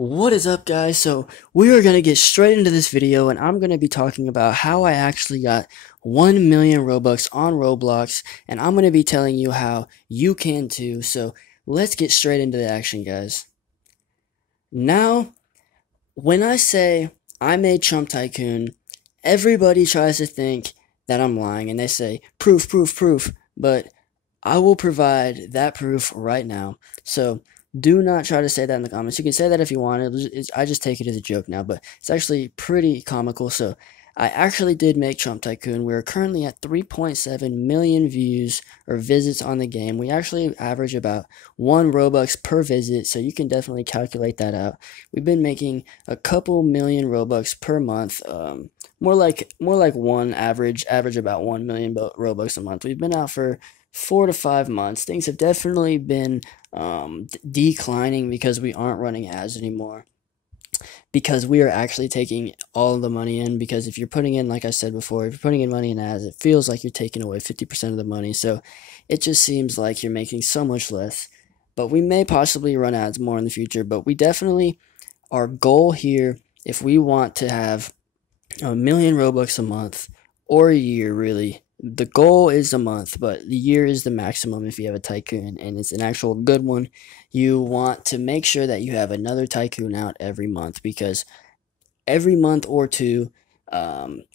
What is up, guys? So we are going to get straight into this video, and I'm going to be talking about how I actually got 1 million Robux on Roblox, and I'm going to be telling you how you can too. So let's get straight into the action, guys. Now, when I say I made Trump Tycoon, everybody tries to think that I'm lying, and they say, proof, proof, proof, but I will provide that proof right now. So do not try to say that in the comments. You can say that if you want. I just take it as a joke now, but it's actually pretty comical. So I actually did make Trump Tycoon. We're currently at 3.7 million views or visits on the game. We actually average about 1 Robux per visit, so you can definitely calculate that out. We've been making a couple million Robux per month. More like one average about 1 million Robux a month. We've been out for 4 to 5 months. Things have definitely been declining because we aren't running ads anymore, because we are actually taking all of the money in. Because if you're putting in, like I said before, if you're putting in money in ads, it feels like you're taking away 50% of the money, so it just seems like you're making so much less. But we may possibly run ads more in the future, but we definitely, our goal here, if we want to have a million Robux a month or a year, really, the goal is a month, but the year is the maximum if you have a tycoon, and it's an actual good one. You want to make sure that you have another tycoon out every month, because every month or two,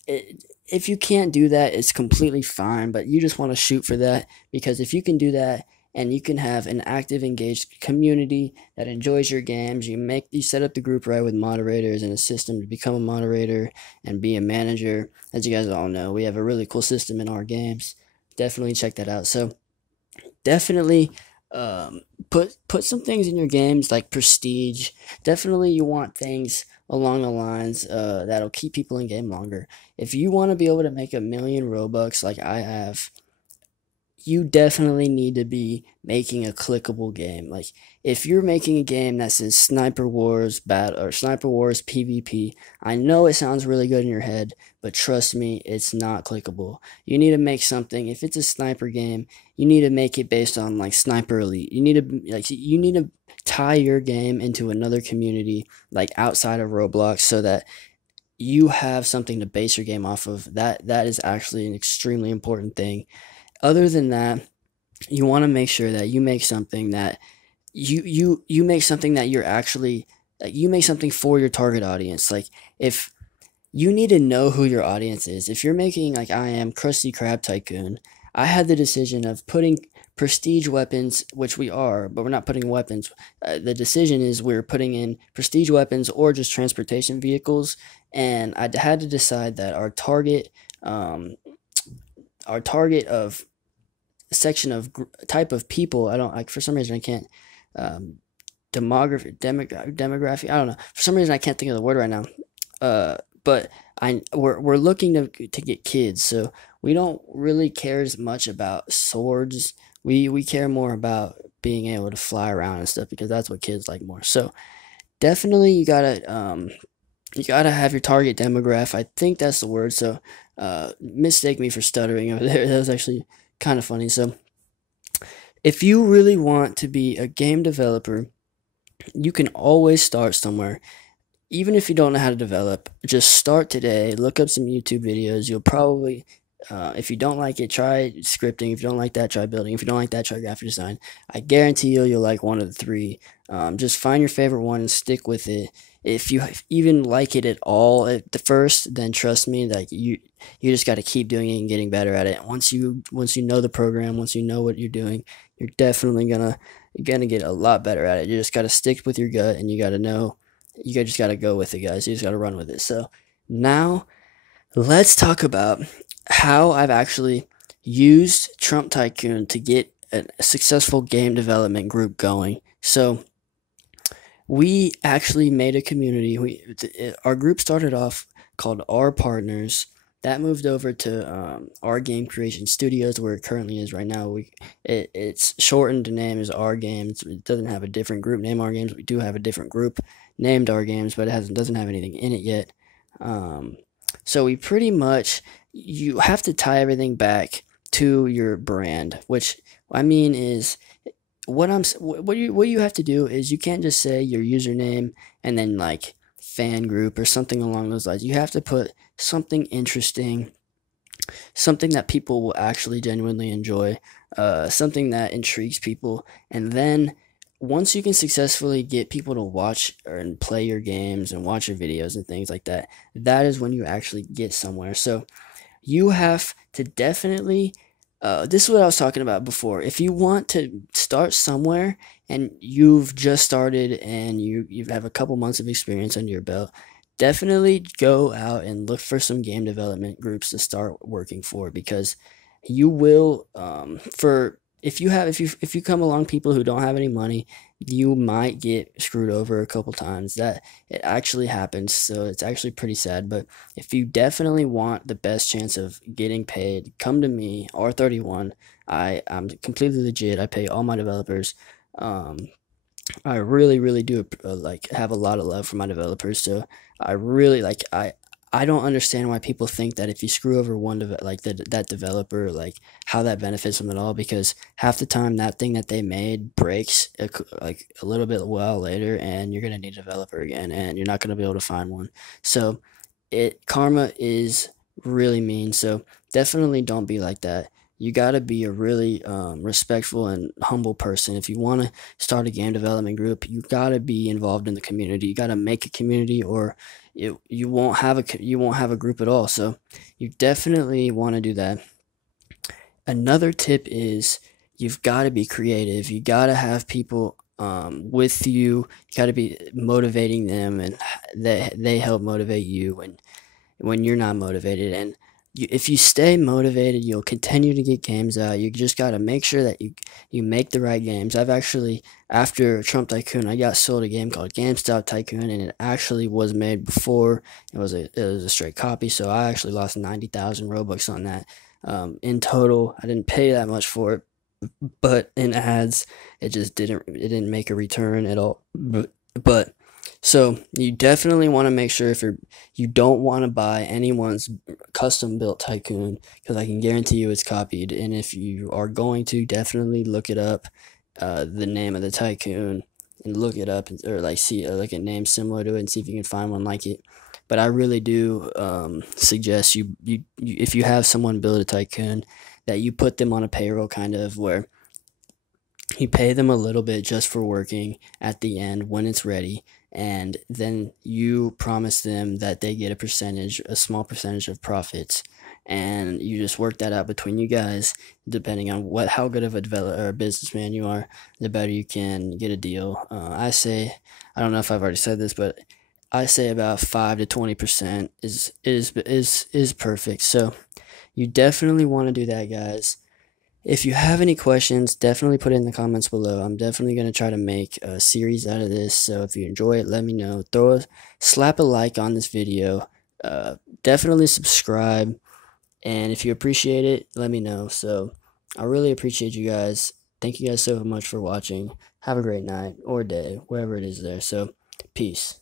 if you can't do that, it's completely fine, but you just want to shoot for that, because if you can do that and you can have an active, engaged community that enjoys your games, you set up the group right with moderators and a system to become a moderator and be a manager. As you guys all know, we have a really cool system in our games. Definitely check that out. So definitely put some things in your games like prestige. Definitely you want things along the lines that'll keep people in game longer. If you want to be able to make a million Robux like I have, you definitely need to be making a clickable game. Like, if you're making a game that says Sniper Wars Battle or Sniper Wars PvP, I know it sounds really good in your head, but trust me, it's not clickable. You need to make something. If it's a sniper game, you need to make it based on like Sniper Elite. You need to tie your game into another community like outside of Roblox, so that you have something to base your game off of. That is actually an extremely important thing. Other than that, you want to make sure that you make something that you make something that you're actually, you make something for your target audience. Like, if you need to know who your audience is. If you're making, like I am, Krusty Krab Tycoon, I had the decision of putting prestige weapons, which we are, but we're not putting weapons. The decision is we're putting in prestige weapons or just transportation vehicles, and I had to decide that our target of section of type of people, I don't like, for some reason I can't, demography, I don't know, for some reason I can't think of the word right now, but we're looking to get kids, so we don't really care as much about swords. We care more about being able to fly around and stuff, because that's what kids like more. So definitely you gotta have your target demographic. I think that's the word. So mistake me for stuttering over there. That was actually kind of funny. So if you really want to be a game developer, you can always start somewhere. Even if you don't know how to develop, just start today. Look up some YouTube videos. You'll probably, if you don't like it, try scripting. If you don't like that, try building. If you don't like that, try graphic design. I guarantee you'll like one of the three. Just find your favorite one and stick with it. If you even like it at all at the first, then trust me, like you just got to keep doing it and getting better at it. Once you know the program, once you know what you're doing, you're definitely gonna get a lot better at it. You just got to stick with your gut, and you got to know. You just got to go with it, guys. You just got to run with it. So now let's talk about how I've actually used Trump Tycoon to get a successful game development group going. So we actually made a community. Our group started off called Our Partners. That moved over to Our Game Creation Studios, where it currently is right now. It's shortened. The name is Our Games. It doesn't have a different group name, Our Games. We do have a different group named Our Games, but doesn't have anything in it yet. So we pretty much, you have to tie everything back to your brand, which I mean is, what you have to do is you can't just say your username and then like fan group or something along those lines. You have to put something interesting, something that people will actually genuinely enjoy, something that intrigues people, and then once you can successfully get people to watch and play your games and watch your videos and things like that, that is when you actually get somewhere. So you have to definitely this is what I was talking about before. If you want to start somewhere and you've just started and you have a couple months of experience under your belt, definitely go out and look for some game development groups to start working for, because you will for if you come along people who don't have any money, you might get screwed over a couple times. That it actually happens, so it's actually pretty sad. But if you definitely want the best chance of getting paid, come to me, R31. I'm completely legit. I pay all my developers. Um, I really, really do like have a lot of love for my developers. So I really like I don't understand why people think that if you screw over one that developer, like how that benefits them at all. Because half the time that thing that they made breaks like a little bit while later, and you're gonna need a developer again, and you're not gonna be able to find one. So it karma is really mean. So definitely don't be like that. You got to be a really respectful and humble person. If you want to start a game development group, you got to be involved in the community. You got to make a community, or you won't have a group at all. So you definitely want to do that. Another tip is you've got to be creative. You got to have people with you. You got to be motivating them, and they help motivate you when you're not motivated. And if you stay motivated, you'll continue to get games out. You just got to make sure that you make the right games. I've actually, after Trump Tycoon, I got sold a game called GameStop Tycoon, and it actually was made before. It was a straight copy, so I actually lost 90,000 Robux on that. In total, I didn't pay that much for it, but in ads, it didn't make a return at all. But so you definitely want to make sure you don't want to buy anyone's custom built Tycoon, because I can guarantee you it's copied. And if you are going to, definitely look it up, the name of the Tycoon, and look it up, or like see like a name similar to it, and see if you can find one like it. But I really do suggest you if you have someone build a Tycoon, that you put them on a payroll, kind of where you pay them a little bit just for working at the end when it's ready, and then you promise them that they get a small percentage of profits, and you just work that out between you guys. Depending on how good of a developer or a businessman you are, the better you can get a deal. I don't know if I've already said this, but I say about 5 to 20% is perfect. So you definitely want to do that, guys. If you have any questions, definitely put it in the comments below. I'm definitely going to try to make a series out of this. So if you enjoy it, let me know. Slap a like on this video. Definitely subscribe. And if you appreciate it, let me know. So I really appreciate you guys. Thank you guys so much for watching. Have a great night or day, wherever it is there. So peace.